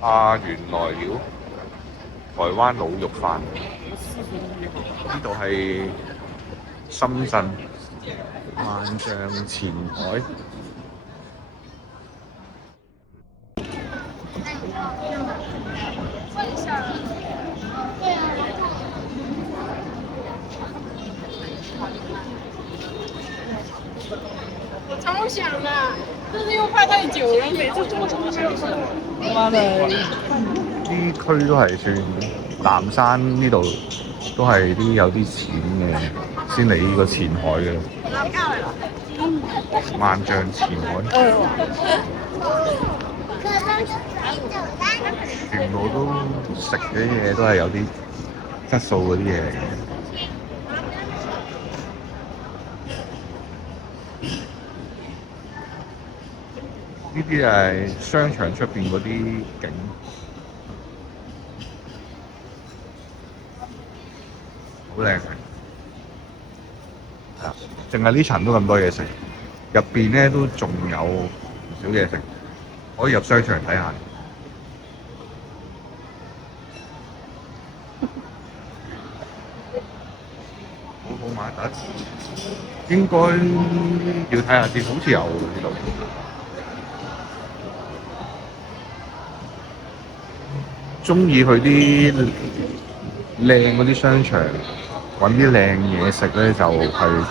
啊，原來了，台灣滷肉飯，呢度係深圳萬象前海。我超想的，但是又怕太久了，每次做都是。媽咪，呢區都係算南山呢度都係啲有啲錢嘅先嚟呢個前海嘅。萬象前海，全部都食嘅嘢都係有啲質素嗰啲嘢嚟嘅。呢啲係商場出邊嗰啲景，好靚嘅。係啊，淨係呢層都咁多嘢食，入邊咧都仲有唔少嘢食，可以入商場睇下。好好馬達，應該要睇下先，好似有呢度。中意去啲靚嗰啲商場揾啲靚嘢食咧，就係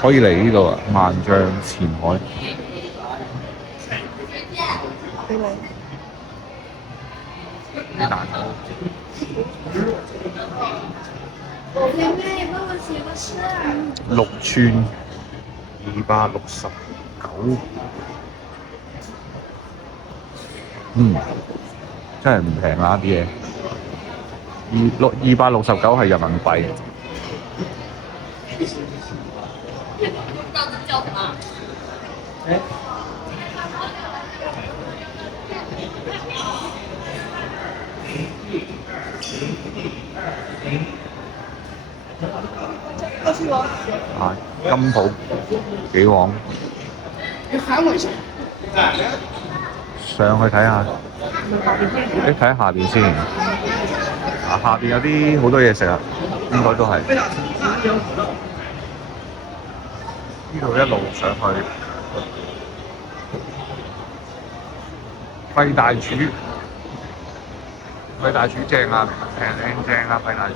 可以嚟呢度啊！萬象前海。啲蛋糕。6寸269，真係唔平啦啲嘢。269係人民幣。啊，金鋪幾旺。你喊我一聲。上去睇下，你睇下邊先。啊，下邊有啲好多嘢食啊，應該都係。呢度一路上去，費大廚，費大廚正啊，靚正啊，費大廚。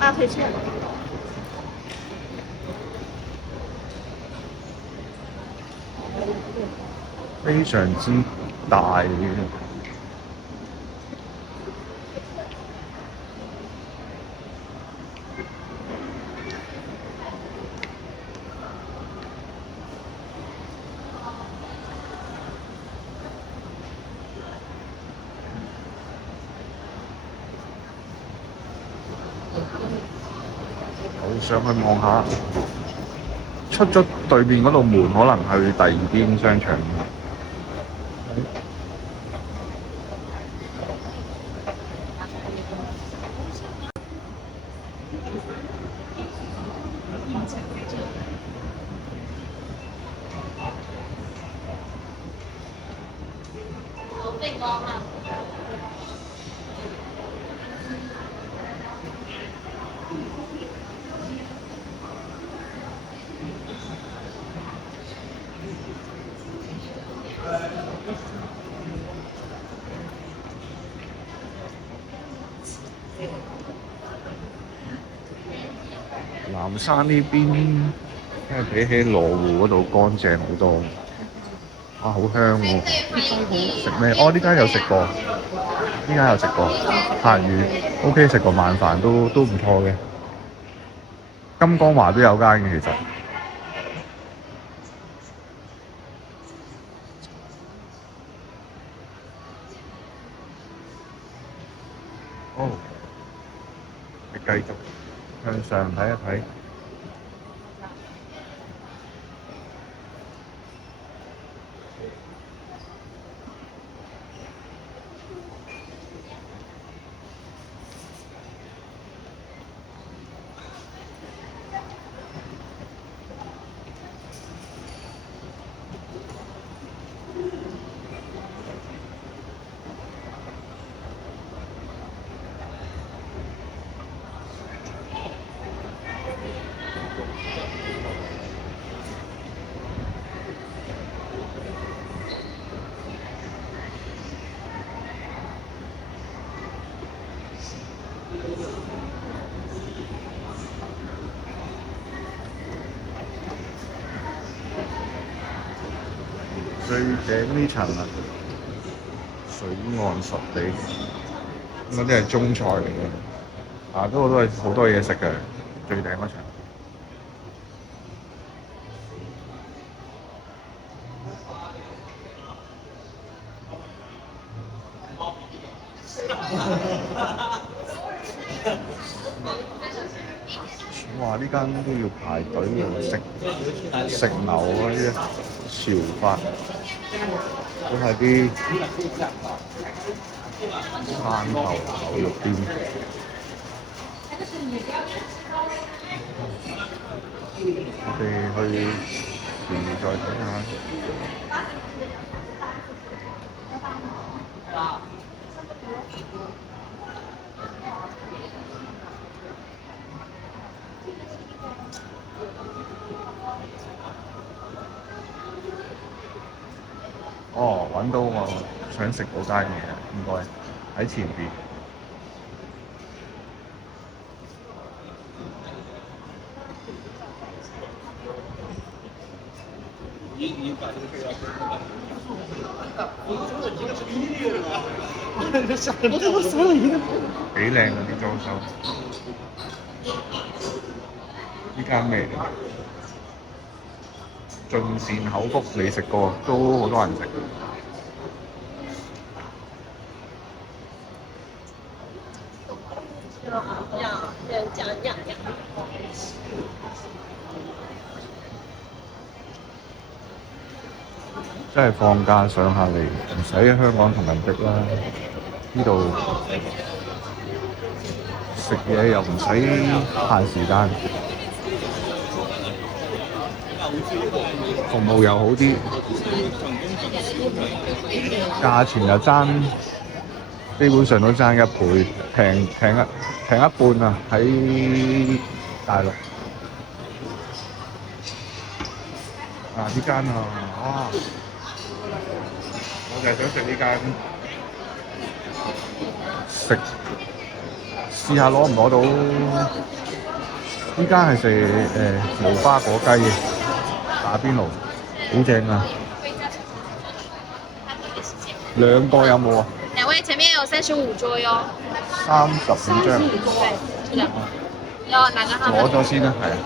啊，可以吃。非常之大嘅。我上去望下，出咗對面嗰道門，可能去第二邊商場。南山呢邊，因為比起羅湖嗰度乾淨好多。哇，好香喎！食咩？哦，呢間有食過，蝦魚 OK，食個晚飯都唔錯嘅。金光華都有間嘅其實。哦，你繼續向上睇一睇。最頂呢層啊，水岸濕地，嗰啲係中菜嚟嘅，都係好多嘢食嘅，最頂嗰層。哇！呢間都要排隊嘅，食牛嗰啲潮法，都係啲山頭牛肉店。我哋去前面再睇下。哦，揾到我想食嗰間嘢，應該喺前邊。幾靚啊啲裝修！呢間咩嚟？盡善口福未食過，都好多人食。真係放假上下嚟，唔使喺香港同人逼啦。呢度食嘢又唔使限時間，服務又好啲，價錢又基本上都爭一倍，平一半啊！喺大陸呢間啊，哇！我就係想食呢間，試下攞唔攞到？呢間係食無花果雞嘅打邊爐，好正啊！兩個有冇啊？2位前面有35桌喲。35張。對，是的。有哪個號？攞咗先啦，係啊。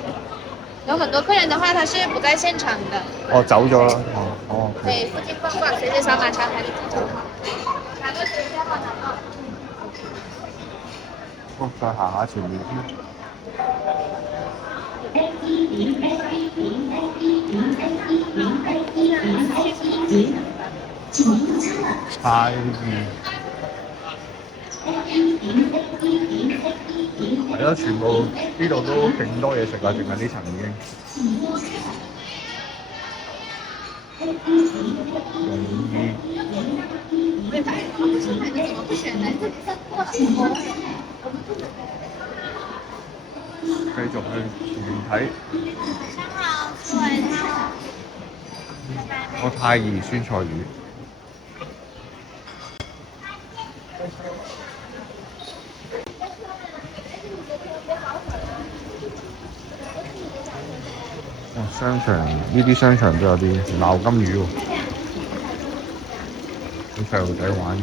有很多客人的話，他是不在現場的。哦，走咗啦。哦。對，附近逛逛，隨着小馬橋牌的進場。再行下前面先。菜魚係咯，全部呢度都勁多嘢食啦，淨係呢層已經。繼續去前面睇。個太怡酸菜魚。商場呢啲商場都有啲鬧金魚喎。俾細路仔玩。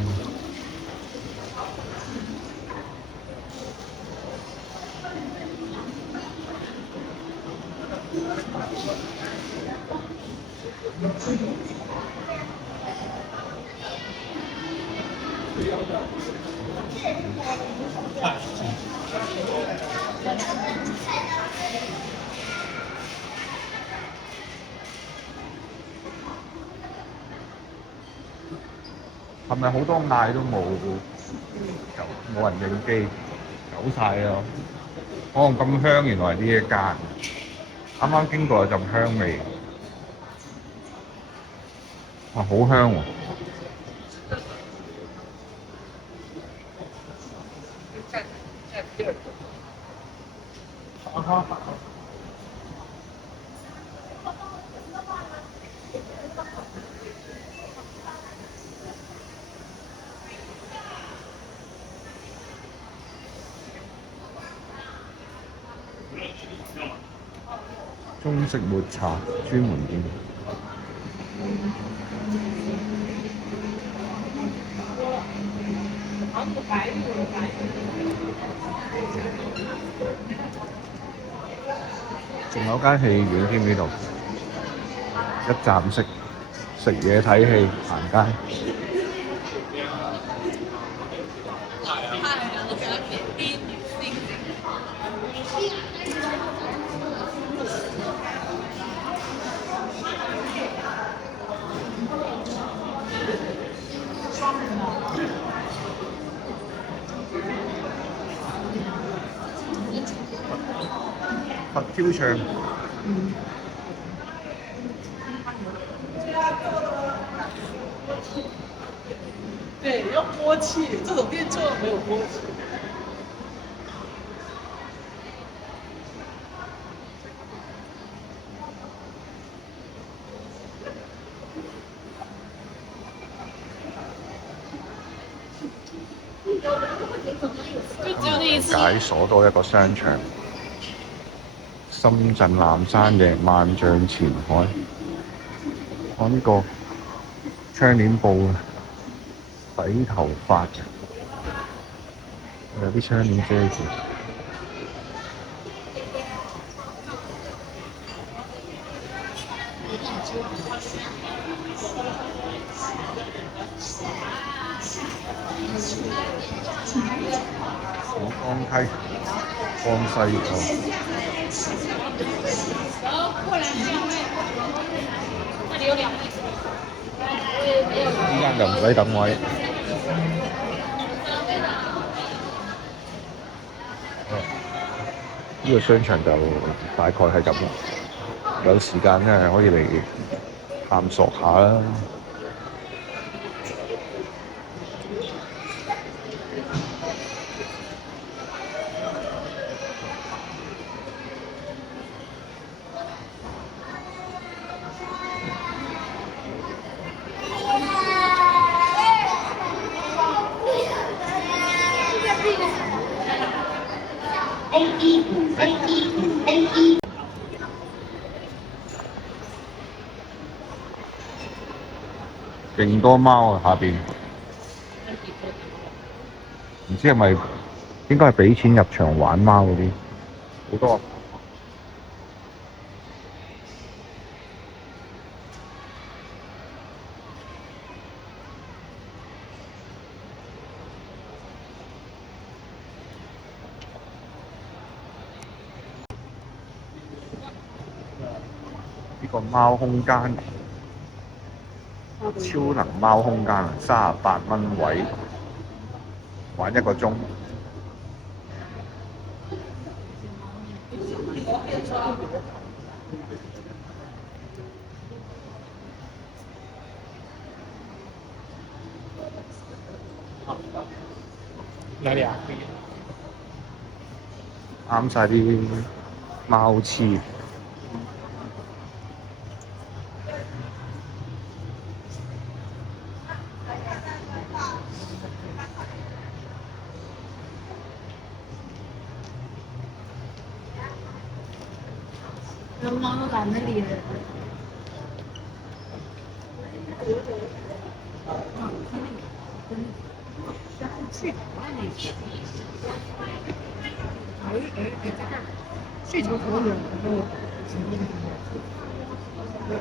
係咪好多嗌都冇人應機，走晒啊！哦，咁香，原來係呢一間。啱啱經過有陣香味，哇，好香喎！中式抹茶專門店。仲有間戲院添呢度，一站式食嘢睇戲行街。佛跳牆。对，要锅气，这种店就没有锅气。就只有那一次。解鎖多一個商場，深圳南山嘅萬象前海。我呢個窗簾布洗頭髮，有啲窗簾遮住。古江梯、江西岸。依間就唔使等位。呢個商場就大概係咁啦。有時間咧可以嚟探索下啦。勁多貓啊！下邊唔知係咪應該係俾錢入場玩貓嗰啲，好多。呢個貓空間，超能貓空間38蚊位，玩1個鐘。啱晒啲貓痴。那猫都在那里了。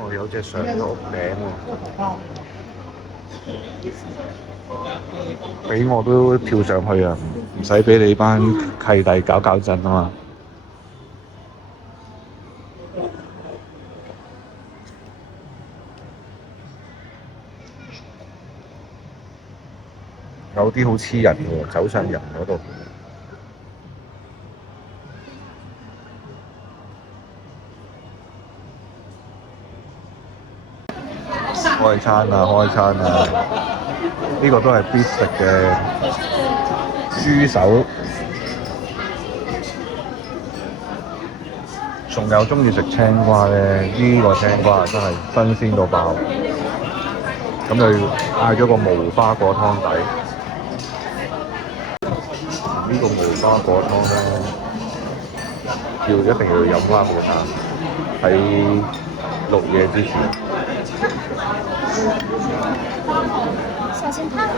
哦，有隻上咗屋頂喎，俾我都跳上去啊！唔使俾你班契弟搞搞震啊嘛〜有啲好黐人喎，走上人嗰度。開餐啊，開餐啊！呢個都係必食嘅豬手，仲有鍾意食青瓜咧，呢個青瓜真係新鮮到爆。咁就嗌咗個無花果湯底。呢個無花果湯咧，一定要飲花果湯。喺錄嘢之前。小心烫哈！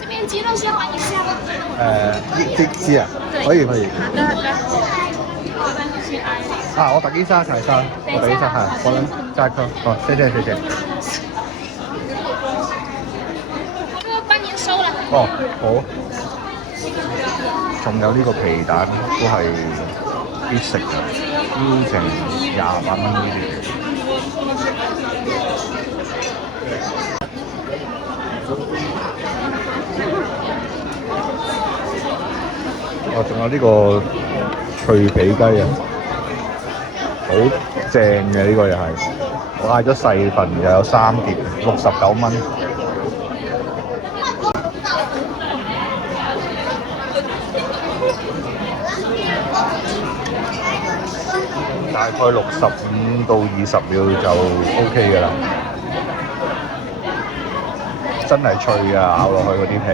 这边鸡肉先换一下吧。雞啊，可以可以。好的好的。啊，我打幾沙菜沙，我打幾沙係，我加一顆。哦，謝謝謝謝。這個幫您收了。哦，好。仲有呢個皮蛋都係必食嘅，都成20蚊呢啲。哦，仲有呢個脆皮雞啊，好正嘅呢個又係，我嗌咗細份又有3碟，69蚊。大概65到20秒就 OK 㗎啦，真係脆啊！咬落去嗰啲皮。